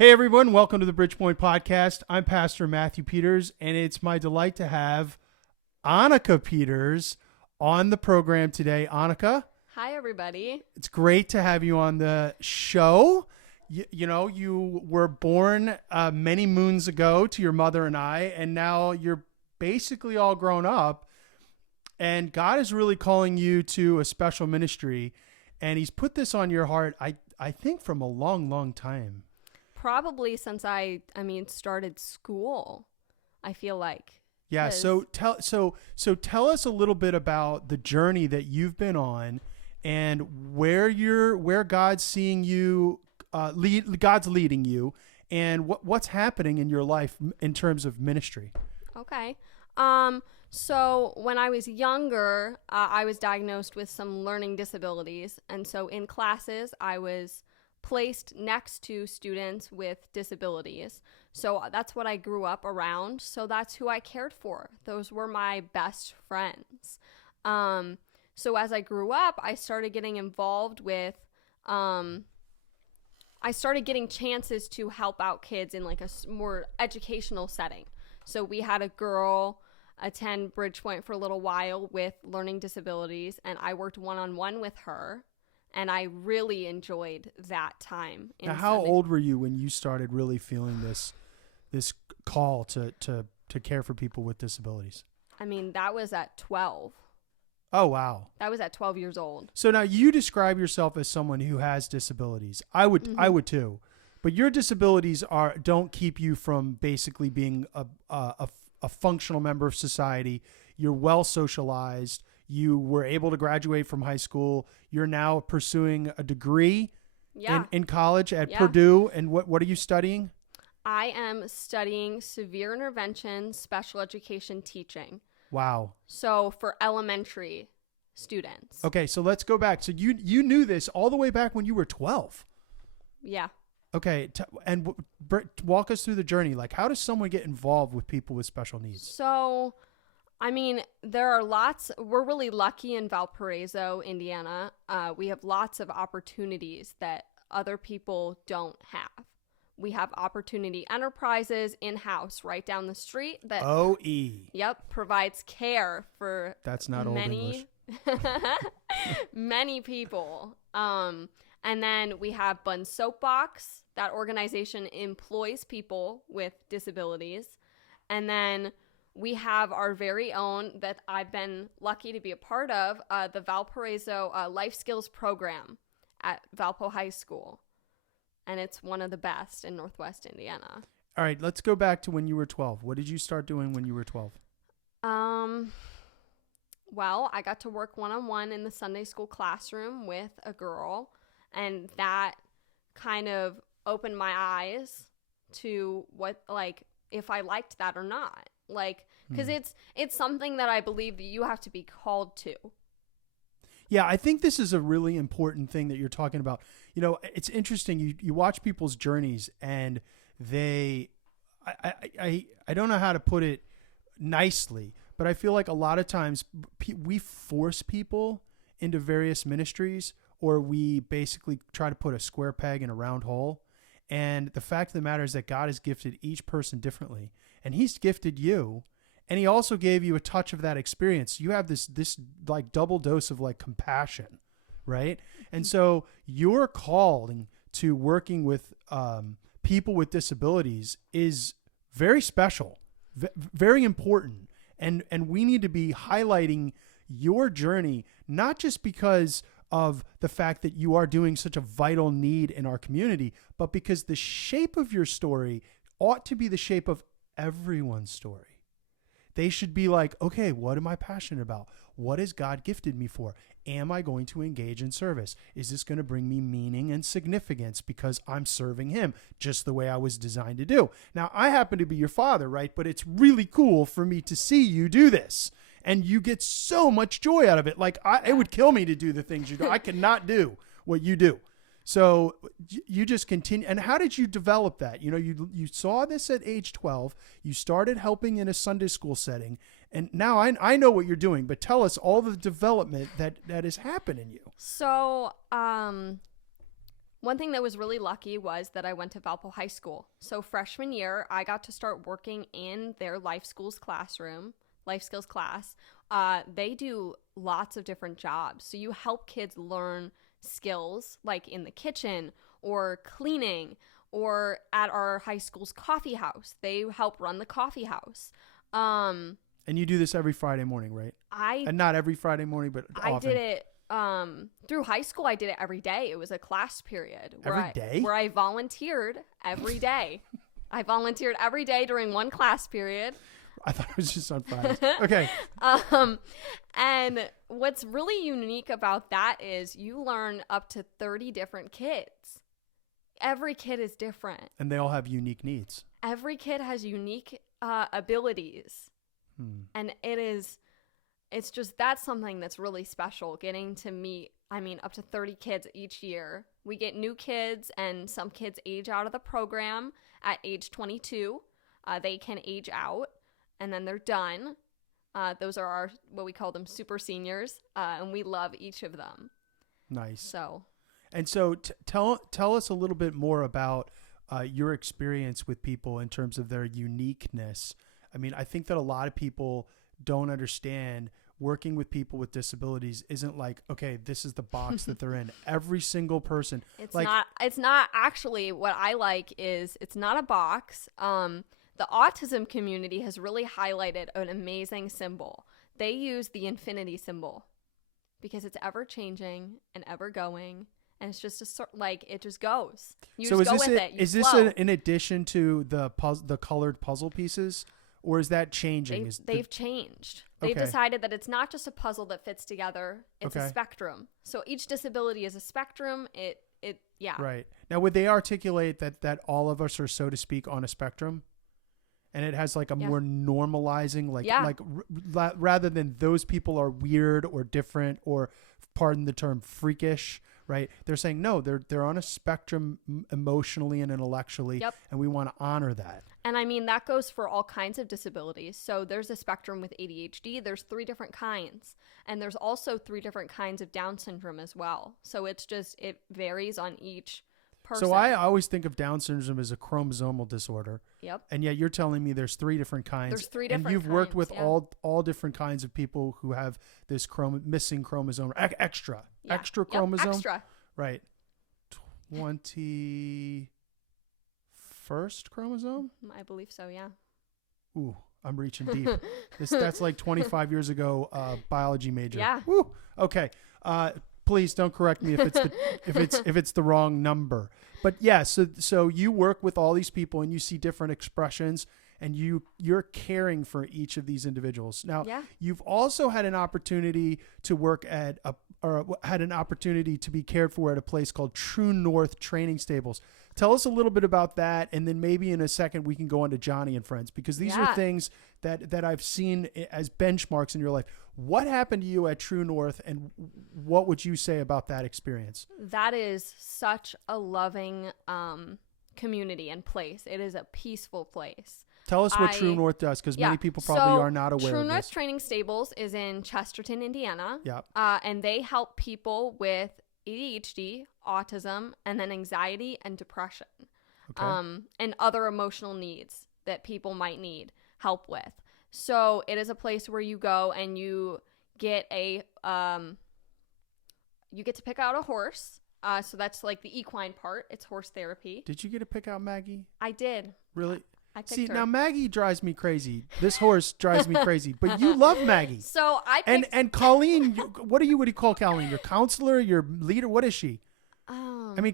Hey everyone, welcome to the Bridgepoint Podcast. I'm Pastor Matthew Pieters, and it's my delight to have Annika Pieters on the program today. Annika, Hi, everybody. it's great to have you on the show. You were born many moons ago to your mother and I, and now you're basically all grown up, and God is really calling you to a special ministry, and He's put this on your heart, I think, from a long, long time. Probably since I started school, I feel like. Yeah. So tell us a little bit about the journey that you've been on, and where God's seeing you, God's leading you, and what's happening in your life in terms of ministry. Okay. So when I was younger, I was diagnosed with some learning disabilities. And so in classes, I was placed next to students with disabilities. So that's what I grew up around. So that's who I cared for. Those were my best friends. So as I grew up, I started getting involved with, I started getting chances to help out kids in like a more educational setting. So we had a girl attend Bridgepoint for a little while with learning disabilities, and I worked one-on-one with her. And I really enjoyed that time. Now, how old were you when you started really feeling this call to care for people with disabilities? I mean, that was at 12. Oh, wow. That was at 12 years old. So now you describe yourself as someone who has disabilities. I would too. But your disabilities don't keep you from basically being a functional member of society. You're well socialized. You were able to graduate from high school. You're now pursuing a degree in college at Purdue. And what are you studying? I am studying severe intervention special education teaching. Wow. So for elementary students. Okay, so let's go back. So you knew this all the way back when you were 12. Yeah. Okay, and walk us through the journey. Like, how does someone get involved with people with special needs? So, I mean, there are lots. We're really lucky in Valparaiso, Indiana. We have lots of opportunities that other people don't have. We have Opportunity Enterprises in-house right down the street that OE. Yep, provides care for That's not old English. many people. And then we have Bun Soapbox. That organization employs people with disabilities. And then we have our very own that I've been lucky to be a part of, the Valparaiso Life Skills Program at Valpo High School. And it's one of the best in Northwest Indiana. All right, let's go back to when you were 12. What did you start doing when you were 12? Well, I got to work one-on-one in the Sunday school classroom with a girl, and that kind of opened my eyes to what, like, if I liked that or not. Like, because it's something that I believe that you have to be called to. Yeah, I think this is a really important thing that you're talking about. You know, it's interesting. You watch people's journeys, and I don't know how to put it nicely, but I feel like a lot of times we force people into various ministries, or we basically try to put a square peg in a round hole. And the fact of the matter is that God has gifted each person differently, and He's gifted you. And He also gave you a touch of that experience. You have this like double dose of like compassion, right? And so your calling to working with people with disabilities is very special, very important. And we need to be highlighting your journey, not just because of the fact that you are doing such a vital need in our community, but because the shape of your story ought to be the shape of everyone's story. They should be like, okay, what am I passionate about? What has God gifted me for? Am I going to engage in service? Is this going to bring me meaning and significance because I'm serving Him just the way I was designed to do? Now, I happen to be your father, right? But it's really cool for me to see you do this. And you get so much joy out of it. Like, it would kill me to do the things you do. I cannot do what you do. So you just continue. And how did you develop that? You know, you saw this at age 12. You started helping in a Sunday school setting. And now I know what you're doing, but tell us all the development that has happened in you. So One thing that was really lucky was that I went to Valpo High School. So freshman year, I got to start working in their life skills class. They do lots of different jobs. So you help kids learn skills like in the kitchen or cleaning or at our high school's coffee house. They help run the coffee house. And you do this every Friday morning, right? And not every Friday morning, but often. I did it through high school. I did it every day. It was a class period where I volunteered every day. I volunteered every day during one class period. I thought it was just on Fridays. Okay. And what's really unique about that is you learn up to 30 different kids. Every kid is different. And they all have unique needs. Every kid has unique abilities. And it's just, that's something that's really special, getting to meet, up to 30 kids each year. We get new kids, and some kids age out of the program at age 22. They can age out, and then they're done. Those are what we call them, super seniors, and we love each of them. Nice. So tell us a little bit more about your experience with people in terms of their uniqueness. I think that a lot of people don't understand working with people with disabilities isn't like, okay, this is the box that they're in. Every single person. It's not actually, what I like is it's not a box. The autism community has really highlighted an amazing symbol. They use the infinity symbol because it's ever changing and ever going. And it's just it just goes. You just go with it. Is this in addition to the colored puzzle pieces? Or is that changing? They've changed. They've decided that it's not just a puzzle that fits together. It's a spectrum. So each disability is a spectrum. Yeah. Right. Now, would they articulate that all of us are, so to speak, on a spectrum? And it has like a more normalizing, rather than those people are weird or different or, pardon the term, freakish, right? They're saying, no, they're on a spectrum emotionally and intellectually, and we want to honor that. And that goes for all kinds of disabilities. So there's a spectrum with ADHD. There's 3 different kinds. And there's also 3 different kinds of Down syndrome as well. So it varies on each person. So I always think of Down syndrome as a chromosomal disorder. Yep. And yet you're telling me there's 3 different kinds. There's 3 different kinds. And you've worked with all different kinds of people who have this missing chromosome, extra chromosome. Extra. Right. 21st chromosome? I believe so, yeah. Ooh, I'm reaching deep. That's like 25 years ago, biology major. Yeah. Woo. Okay. Please don't correct me if it's the wrong number. But yeah, so you work with all these people and you see different expressions, and you're caring for each of these individuals. Now, you've also had an opportunity to work had an opportunity to be cared for at a place called True North Training Stables. Tell us a little bit about that, and then maybe in a second we can go on to Johnny and Friends, because these are things that I've seen as benchmarks in your life. What happened to you at True North, and what would you say about that experience? That is such a loving community and place. It is a peaceful place. Tell us what True North does, because many people probably are not aware of this. True North Training Stables is in Chesterton, Indiana. Yeah. And they help people with ADHD, autism, and then anxiety and depression. Okay. And other emotional needs that people might need help with. So it is a place where you go and you get to pick out a horse. So that's like the equine part. It's horse therapy. Did you get to pick out Maggie? I did. Really? I picked her. Now Maggie drives me crazy. This horse drives me crazy. But you love Maggie. So I picked... And Colleen, what do you call Colleen? Your counselor, your leader? What is she?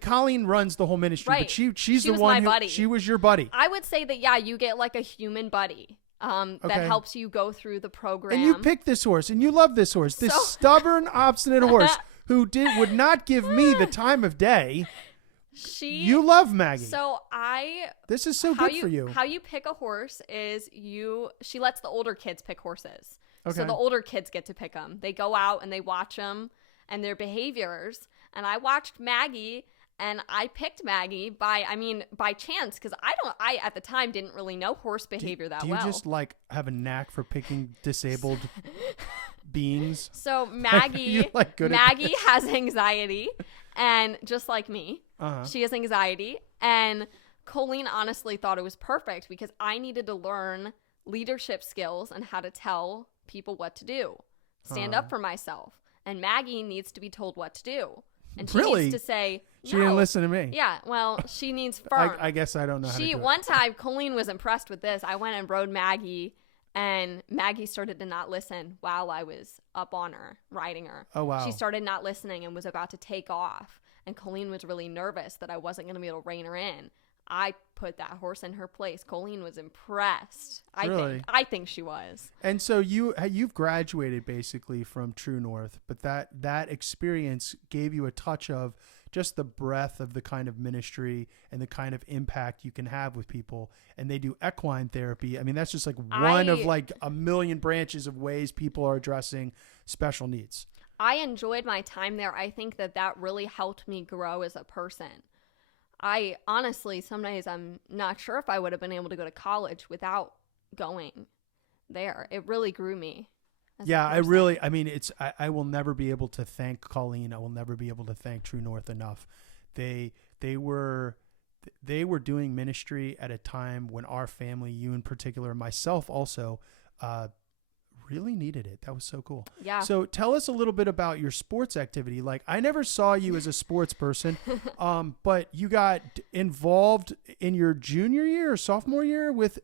Colleen runs the whole ministry, right. But she's the one my buddy. She was your buddy. I would say that you get like a human buddy that helps you go through the program. And you picked this horse, and you love this horse, this stubborn, obstinate horse who would not give me the time of day. You love Maggie. This is so good for you. How you pick a horse is she lets the older kids pick horses. Okay. So the older kids get to pick them. They go out and they watch them and their behaviors. And I watched Maggie, and I picked Maggie by chance, because I at the time didn't really know horse behavior that well. Do you just have a knack for picking disabled beings? So Maggie has anxiety, And just like me, Uh-huh. she has anxiety. And Colleen honestly thought it was perfect because I needed to learn leadership skills and how to tell people what to do, stand up for myself. And Maggie needs to be told what to do. And she Really? needs to say, no. She didn't listen to me. Yeah, well, she needs firm. I guess I don't know how to do it. One time, Colleen was impressed with this. I went and rode Maggie, and Maggie started to not listen while I was up on her, riding her. Oh, wow. She started not listening and was about to take off. And Colleen was really nervous that I wasn't going to be able to rein her in. I put that horse in her place. Colleen was impressed. I think she was. And so you've graduated basically from True North, but that experience gave you a touch of just the breadth of the kind of ministry and the kind of impact you can have with people. And they do equine therapy. I mean, that's just like one of like a million branches of ways people are addressing special needs. I enjoyed my time there. I think that really helped me grow as a person. I honestly, some days I'm not sure if I would have been able to go to college without going there. It really grew me. Yeah, I mean, I will never be able to thank Colleen. I will never be able to thank True North enough. They were doing ministry at a time when our family, you in particular, myself also, really needed it. That was so cool. Yeah. So tell us a little bit about your sports activity. Like, I never saw you as a sports person, but you got involved in your junior year or sophomore year with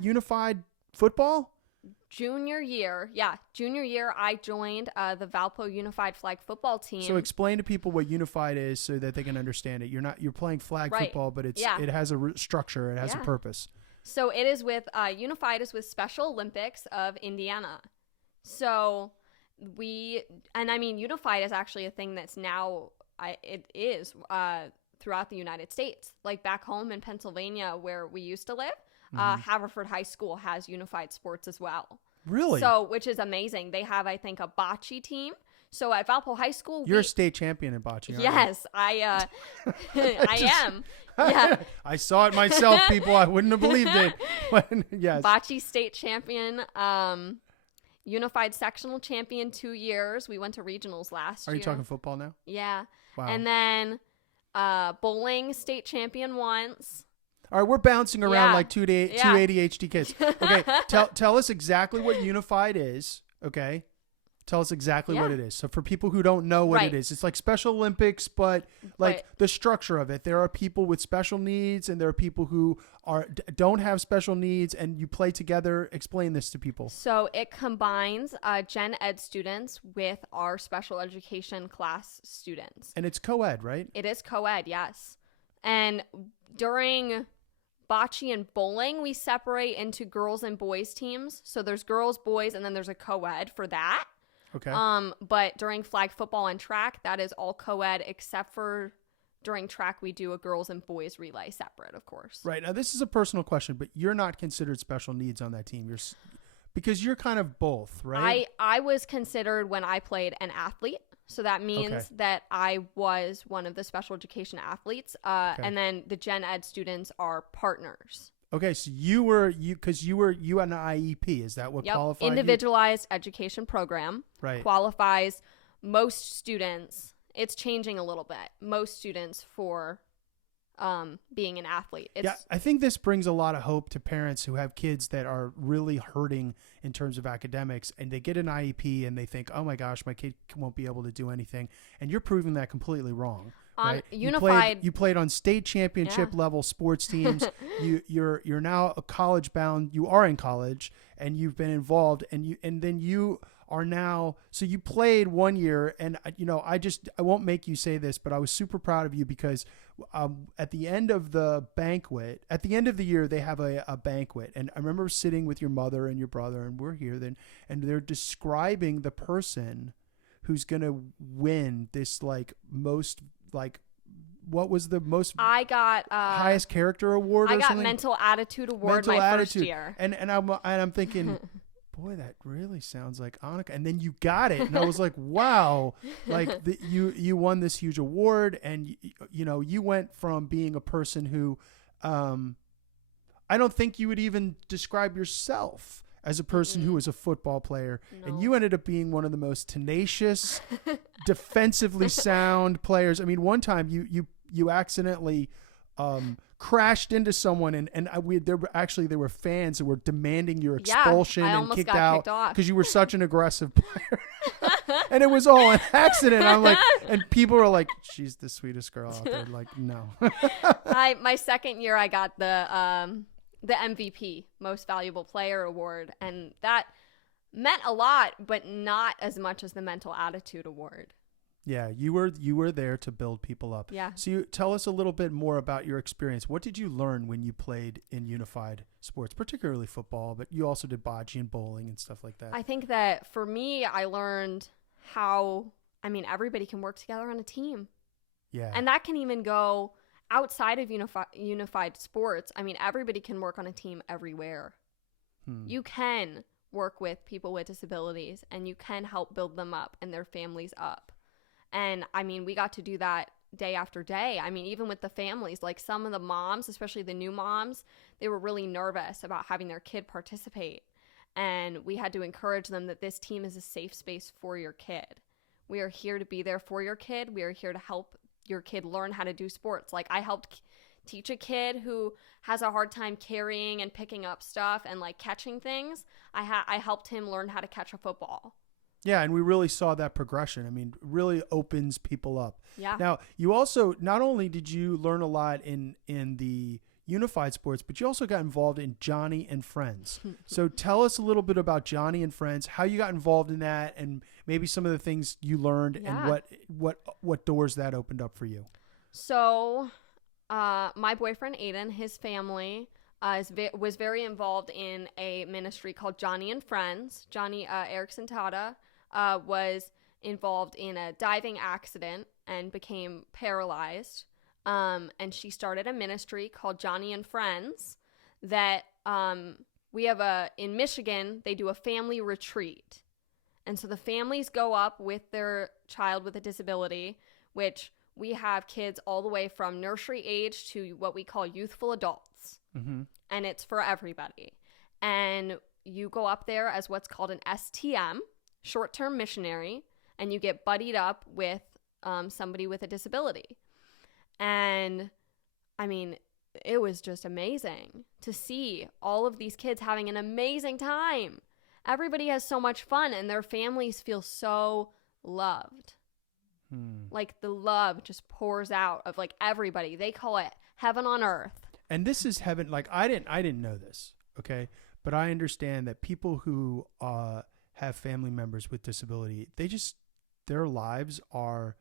unified football. Junior year, I joined the Valpo Unified Flag Football Team. So explain to people what unified is so that they can understand it. You're playing flag football, but it has a structure. It has a purpose. So it is with Unified is with Special Olympics of Indiana. So Unified is actually a thing that's now throughout the United States. Like back home in Pennsylvania where we used to live, Haverford High School has Unified sports as well. Really? So, which is amazing. They have, I think, a bocce team. So at Valpo High School, you're a state champion in bocce. Aren't yes, I am. Yeah, I saw it myself. People, I wouldn't have believed it. But, yes, bocce state champion, unified sectional champion 2 years. We went to regionals last year. Are you talking football now? Yeah. Wow. And then bowling state champion once. All right, we're bouncing around like two ADHD kids. Okay, tell us exactly what unified is. Okay. Tell us exactly what it is. So for people who don't know what it is, it's like Special Olympics, but like the structure of it. There are people with special needs and there are people who don't have special needs and you play together. Explain this to people. So it combines gen ed students with our special education class students. And it's co-ed, right? It is co-ed, yes. And during bocce and bowling, we separate into girls and boys teams. So there's girls, boys, and then there's a co-ed for that. Okay. But during flag football and track, that is all co-ed except for during track we do a girls and boys relay separate, of course. Right. Now this is a personal question, but you're not considered special needs on that team. Because you're kind of both, right? I was considered when I played an athlete. So that means that I was one of the special education athletes. And then the gen ed students are partners. Okay, so you had an IEP. Is that what qualified Individualized education program. Right. Qualifies most students. It's changing a little bit. Most students for being an athlete. I think this brings a lot of hope to parents who have kids that are really hurting in terms of academics, and they get an IEP and they think, oh my gosh, my kid won't be able to do anything. And you're proving that completely wrong. On right? Unified, you played on state championship level sports teams. You're now a college bound. You are in college, and you've been involved, and then you are now. So you played 1 year, and I won't make you say this, but I was super proud of you because at the end of the banquet, at the end of the year, they have a banquet, and I remember sitting with your mother and your brother, and we're here then, and they're describing the person who's gonna win this what was the most? I got highest character award. I or got something? mental attitude award first year. And I'm thinking, boy, that really sounds like Annika. And then you got it, and I was like, wow, like you won this huge award, and you went from being a person who, I don't think you would even describe yourself as a person who was a football player, and you ended up being one of the most tenacious, defensively sound players. I mean, one time you accidentally crashed into someone, and there were fans that were demanding your expulsion and kicked out because you were such an aggressive player. And it was all an accident. I'm like, and people were like, she's the sweetest girl out there. Like, no. My second year, I got the MVP, Most Valuable Player award, and that meant a lot, but not as much as the Mental Attitude award. Yeah, you were there to build people up. Yeah. So you tell us a little bit more about your experience. What did you learn when you played in unified sports, particularly football, but you also did bocce and bowling and stuff like that? I think that for me, I learned how, everybody can work together on a team. Yeah. And that can even go outside of unified sports. Everybody can work on a team everywhere. You can work with people with disabilities, and you can help build them up and their families up. And we got to do that day after day. Even with the families, like some of the moms, especially the new moms, they were really nervous about having their kid participate. And we had to encourage them that this team is a safe space for your kid. We are here to be there for your kid. We are here to help your kid learn how to do sports. Like, I helped teach a kid who has a hard time carrying and picking up stuff and like catching things. I helped him learn how to catch a football. Yeah, and we really saw that progression. Really opens people up. Yeah. Now, you also, not only did you learn a lot in the unified sports, but you also got involved in Johnny and Friends. So tell us a little bit about Johnny and Friends, how you got involved in that, and maybe some of the things you learned and what doors that opened up for you. So my boyfriend, Aiden, his family was very involved in a ministry called Johnny and Friends. Johnny Erickson Tada was involved in a diving accident and became paralyzed. And she started a ministry called Johnny and Friends that we have in Michigan, they do a family retreat. And so the families go up with their child with a disability, which we have kids all the way from nursery age to what we call youthful adults. Mm-hmm. And it's for everybody. And you go up there as what's called an STM, short-term missionary, and you get buddied up with somebody with a disability. And it was just amazing to see all of these kids having an amazing time. Everybody has so much fun, and their families feel so loved. Like, the love just pours out of like everybody. They call it heaven on earth. And this is heaven. Like, I didn't know this. Okay. But I understand that people who have family members with disability, their lives are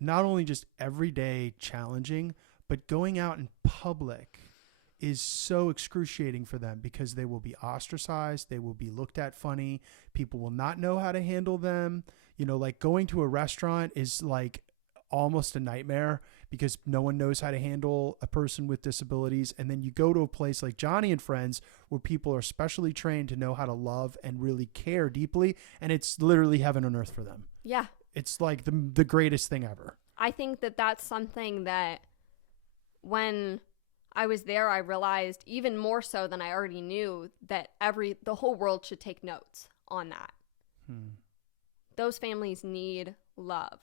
not only just everyday challenging, but going out in public is so excruciating for them because they will be ostracized. They will be looked at funny. People will not know how to handle them. Like going to a restaurant is like almost a nightmare because no one knows how to handle a person with disabilities. And then you go to a place like Johnny and Friends where people are specially trained to know how to love and really care deeply. And it's literally heaven on earth for them. Yeah. It's like the greatest thing ever. I think that that's something that when I was there, I realized even more so than I already knew that the whole world should take notes on that. Those families need love.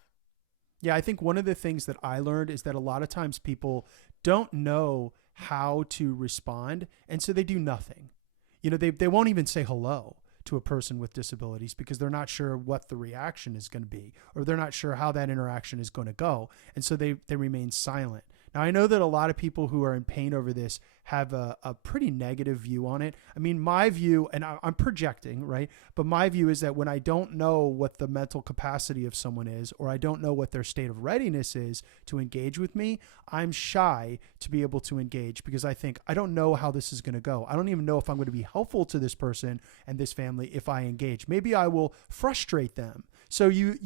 Yeah, I think one of the things that I learned is that a lot of times people don't know how to respond, and so they do nothing. They won't even say hello to a person with disabilities because they're not sure what the reaction is going to be, or they're not sure how that interaction is going to go, and so they remain silent. Now, I know that a lot of people who are in pain over this have a pretty negative view on it. My view, and I'm projecting, right? But my view is that when I don't know what the mental capacity of someone is, or I don't know what their state of readiness is to engage with me, I'm shy to be able to engage because I think I don't know how this is going to go. I don't even know if I'm going to be helpful to this person and this family if I engage. Maybe I will frustrate them. So you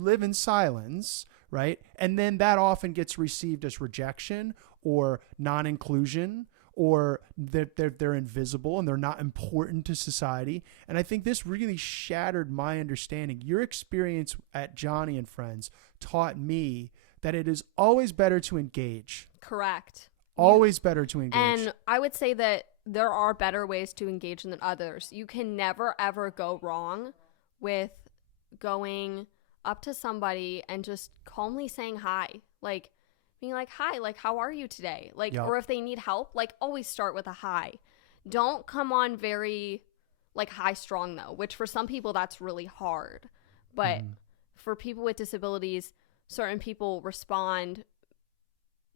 live in silence, right? And then that often gets received as rejection or non-inclusion, or that they're invisible and they're not important to society. And I think this really shattered my understanding. Your experience at Johnny and Friends taught me that it is always better to engage. Correct. Always better to engage. And I would say that there are better ways to engage than others. You can never, ever go wrong with going up to somebody and just calmly saying hi. Like, being like, hi, like, how are you today? Like, Yep. or if they need help, like, always start with a hi. Don't come on very, like, high strong, though, which for some people, that's really hard. But for people with disabilities, certain people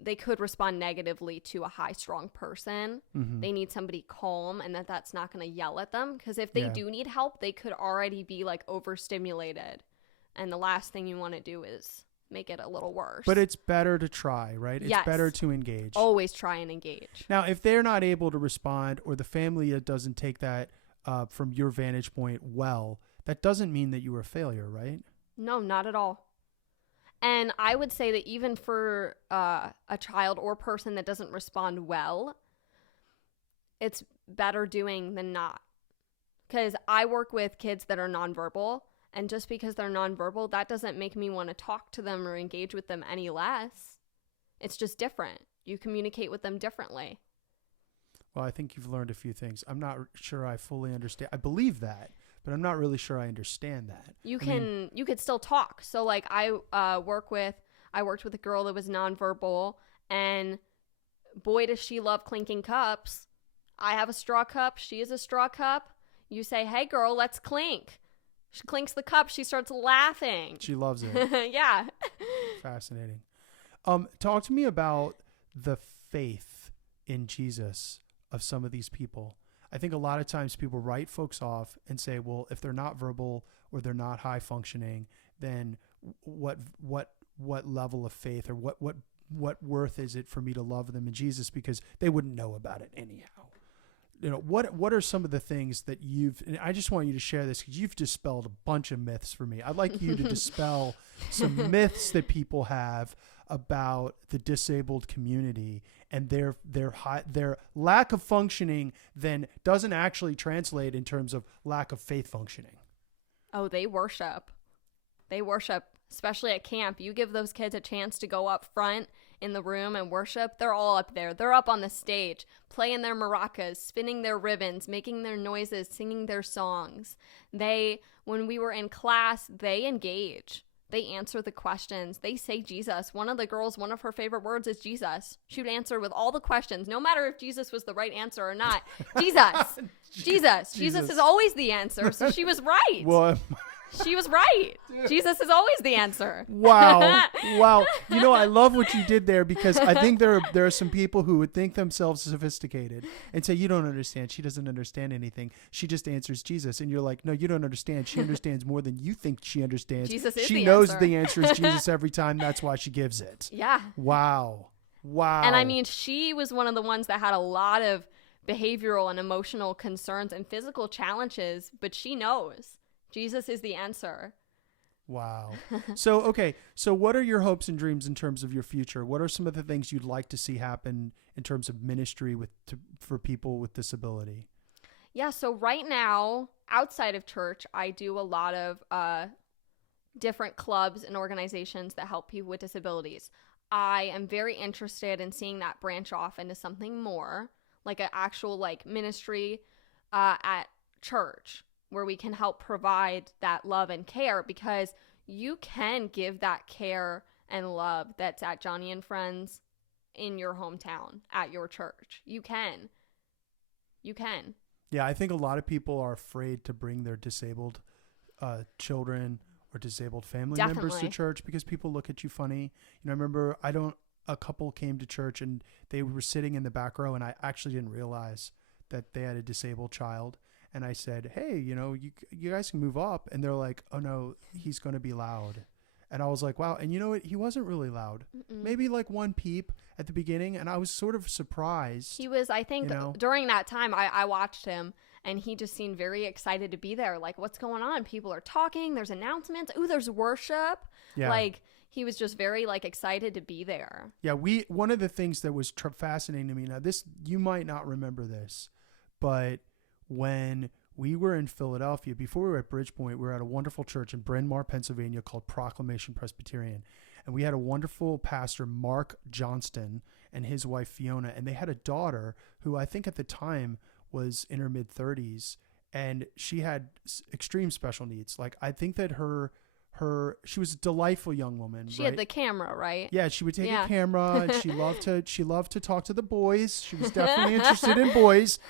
they could respond negatively to a high strong person. They need somebody calm, and that's not going to yell at them, because if they do need help, they could already be like overstimulated, and the last thing you want to do is make it a little worse. But it's better to try, right? It's better to engage. Always try and engage. Now, if they're not able to respond, or the family doesn't take that from your vantage point well, that doesn't mean that you were a failure, right? No, not at all. And I would say that even for a child or person that doesn't respond well, it's better doing than not. Because I work with kids that are nonverbal, and just because they're nonverbal, that doesn't make me want to talk to them or engage with them any less. It's just different. You communicate with them differently. Well, I think you've learned a few things. I'm not sure I fully understand. I believe that, but I'm not really sure I understand that. You could still talk. So like I worked with a girl that was nonverbal, and boy does she love clinking cups. I have a straw cup, she has a straw cup. You say, "Hey girl, let's clink." She clinks the cup, she starts laughing. She loves it. Yeah. Fascinating. Talk to me about the faith in Jesus of some of these people. I think a lot of times people write folks off and say, well, if they're not verbal or they're not high functioning, then what level of faith or what worth is it for me to love them in Jesus, because they wouldn't know about it anyhow. You know, what are some of the things that and I just want you to share this because you've dispelled a bunch of myths for me. I'd like you to dispel some myths that people have about the disabled community, and their lack of functioning then doesn't actually translate in terms of lack of faith functioning. Oh, they worship, especially at camp. You give those kids a chance to go up front in the room and worship, they're all up there. They're up on the stage, playing their maracas, spinning their ribbons, making their noises, singing their songs. When we were in class, they engage. They answer the questions. They say Jesus. One of the girls, one of her favorite words is Jesus. She would answer with all the questions, no matter if Jesus was the right answer or not. Jesus. Jesus is always the answer. So she was right. Well, she was right. Jesus is always the answer. Wow. You know, I love what you did there, because I think there are some people who would think themselves sophisticated and say, you don't understand. She doesn't understand anything. She just answers Jesus. And you're like, no, you don't understand. She understands more than you think she understands. Jesus is she the knows answer. the answer is Jesus every time. That's why she gives it. Yeah. Wow. And I mean, she was one of the ones that had a lot of behavioral and emotional concerns and physical challenges, but she knows. Jesus is the answer. Wow. So what are your hopes and dreams in terms of your future? What are some of the things you'd like to see happen in terms of ministry for people with disability? Yeah, so right now, outside of church, I do a lot of different clubs and organizations that help people with disabilities. I am very interested in seeing that branch off into something more, like an actual ministry at church, where we can help provide that love and care, because you can give that care and love that's at Johnny and Friends in your hometown, at your church. You can. Yeah, I think a lot of people are afraid to bring their disabled children or disabled family members to church because people look at you funny. You know, I remember a couple came to church and they were sitting in the back row, and I actually didn't realize that they had a disabled child. And I said, hey, you know, you guys can move up. And they're like, oh, no, he's going to be loud. And I was like, wow. And you know what? He wasn't really loud. Maybe like one peep at the beginning. And I was sort of surprised. He was, I think, during that time, I watched him, and he just seemed very excited to be there. Like, what's going on? People are talking. There's announcements. Ooh, there's worship. Yeah. Like, he was just very excited to be there. Yeah. One of the things that was fascinating to me, now this, you might not remember this, but when we were in Philadelphia, before we were at Bridgepoint, we were at a wonderful church in Bryn Mawr, Pennsylvania called Proclamation Presbyterian. And we had a wonderful pastor, Mark Johnston, and his wife Fiona, and they had a daughter who I think at the time was in her mid 30s, and she had extreme special needs. Like I think that she was a delightful young woman. She had the camera, right? Yeah, she would take a camera, and she loved to talk to the boys. She was definitely interested in boys.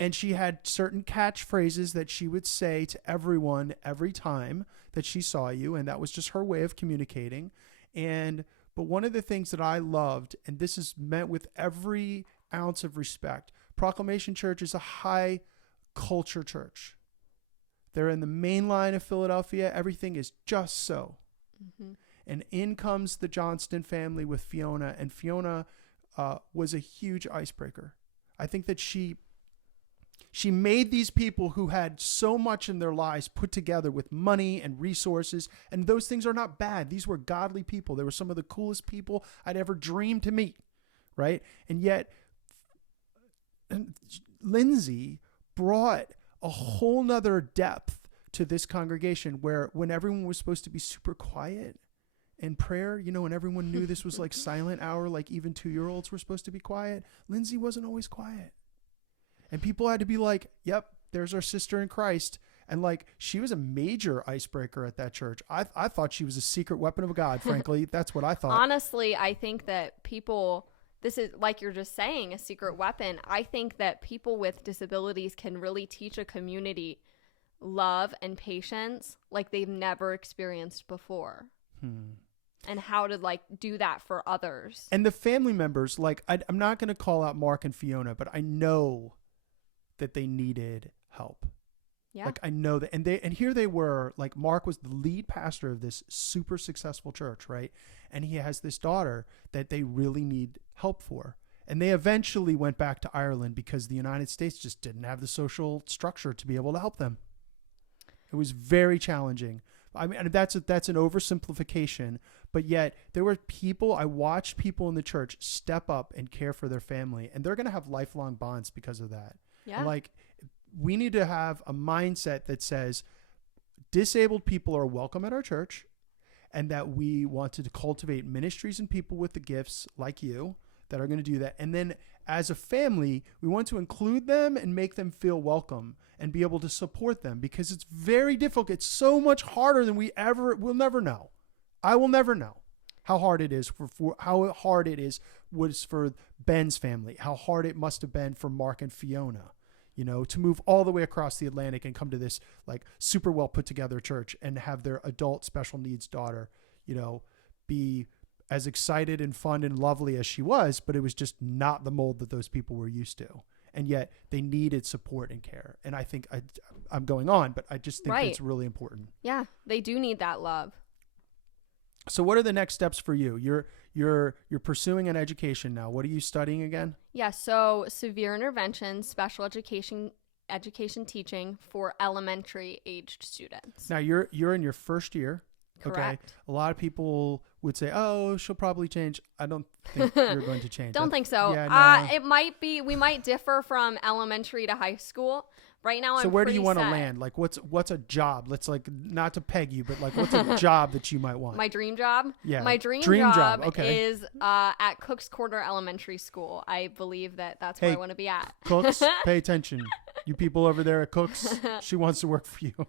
And she had certain catchphrases that she would say to everyone every time that she saw you, and that was just her way of communicating. But one of the things that I loved, and this is meant with every ounce of respect, Proclamation Church is a high culture church. They're in the main line of Philadelphia. Everything is just so. Mm-hmm. And in comes the Johnston family with Fiona. And Fiona was a huge icebreaker. I think that she made these people who had so much in their lives put together with money and resources. And those things are not bad. These were godly people. They were some of the coolest people I'd ever dreamed to meet. Right? And yet, Lindsay brought a whole nother depth to this congregation where when everyone was supposed to be super quiet in prayer, and everyone knew this was like silent hour, like even 2-year-olds were supposed to be quiet, Lindsay wasn't always quiet. And people had to be like, yep, there's our sister in Christ. And like, she was a major icebreaker at that church. I thought she was a secret weapon of God, frankly. That's what I thought. Honestly, I think that people... This is, like you're just saying, a secret weapon. I think that people with disabilities can really teach a community love and patience like they've never experienced before. And how to like do that for others. And the family members, like I'm not going to call out Mark and Fiona, but I know that they needed help. Yeah. Like I know that, and here they were, like Mark was the lead pastor of this super successful church, right? And he has this daughter that they really need help for. And they eventually went back to Ireland because the United States just didn't have the social structure to be able to help them. It was very challenging. I mean, that's an oversimplification, but yet there were people, I watched people in the church step up and care for their family, and they're going to have lifelong bonds because of that. Yeah. And like, we need to have a mindset that says disabled people are welcome at our church, and that we want to cultivate ministries and people with the gifts like you that are going to do that. And then as a family, we want to include them and make them feel welcome and be able to support them, because it's very difficult. It's so much harder than we'll never know. I will never know how hard it is was for Ben's family, how hard it must have been for Mark and Fiona, to move all the way across the Atlantic and come to this like super well put together church and have their adult special needs daughter, be as excited and fun and lovely as she was, but it was just not the mold that those people were used to. And yet they needed support and care. And I think I'm going on, but I just think it's really important. Yeah, they do need that love. So what are the next steps for you? You're pursuing an education now. What are you studying again? Yeah, so severe intervention, special education teaching for elementary aged students. Now you're in your first year. Correct. Okay. A lot of people would say, "Oh, she'll probably change." I don't think you're going to change. Don't think so. Yeah, no. It might be. We might differ from elementary to high school. Right now, so where do you want to land? Like, what's a job? Let's like not to peg you, but like, what's a job that you might want? My dream job. Yeah. My dream job okay. is at Cook's Corner Elementary School. I believe that's where I want to be at. Cooks, pay attention. You people over there at Cooks, she wants to work for you.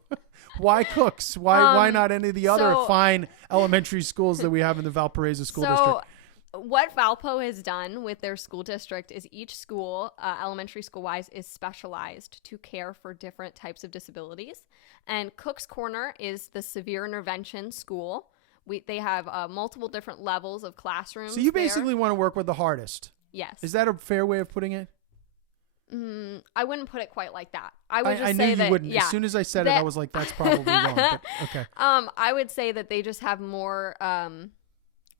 Why Cooks? Why not any of the other fine elementary schools that we have in the Valparaiso School District? What Valpo has done with their school district is each school, elementary school wise, is specialized to care for different types of disabilities. And Cook's Corner is the severe intervention school. They have multiple different levels of classrooms. So you basically want to work with the hardest. Yes. Is that a fair way of putting it? I wouldn't put it quite like that. I would just I say knew that, you wouldn't. yeah, as soon as I said it, I was like, that's probably wrong. But okay. I would say that they just have more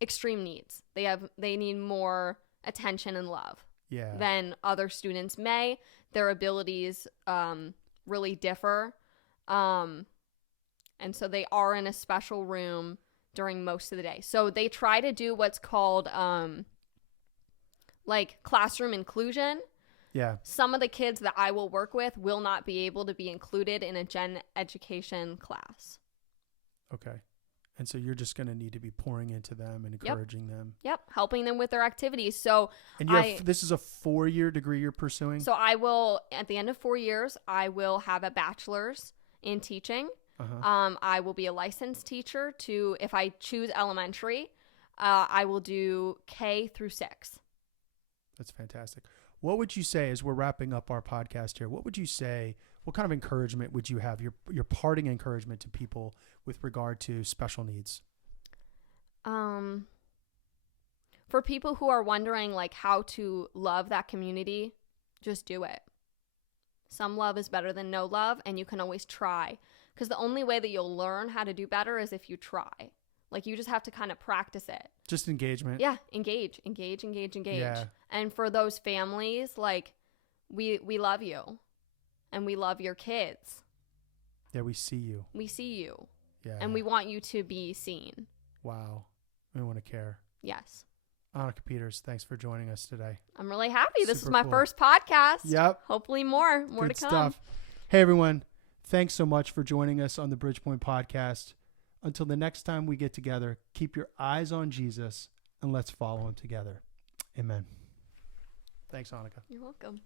extreme needs. They need more attention and love than other students may. Their abilities really differ. And so they are in a special room during most of the day. So they try to do what's called like classroom inclusion. Yeah. Some of the kids that I will work with will not be able to be included in a gen education class. Okay. And so you're just going to need to be pouring into them and encouraging them. Yep. Helping them with their activities. So And this is a 4-year degree you're pursuing? So I will, at the end of 4 years, I will have a bachelor's in teaching. I will be a licensed teacher if I choose elementary, I will do K through 6. That's fantastic. What would you say, as we're wrapping up our podcast here, what kind of encouragement would you have, your parting encouragement to people with regard to special needs? For people who are wondering like how to love that community, just do it. Some love is better than no love, and you can always try. Because the only way that you'll learn how to do better is if you try. Like, you just have to kind of practice it. Just engagement. Yeah, engage. Yeah. And for those families, like, we love you. And we love your kids. Yeah, we see you. We see you. Yeah. And we want you to be seen. Wow. We want to care. Yes. Annika Pieters, thanks for joining us today. I'm really happy. This is Super my cool. first podcast. Yep. Hopefully more Good to come. Stuff. Hey, everyone. Thanks so much for joining us on the Bridgepoint Podcast. Until the next time we get together, keep your eyes on Jesus and let's follow him together. Amen. Thanks, Annika. You're welcome.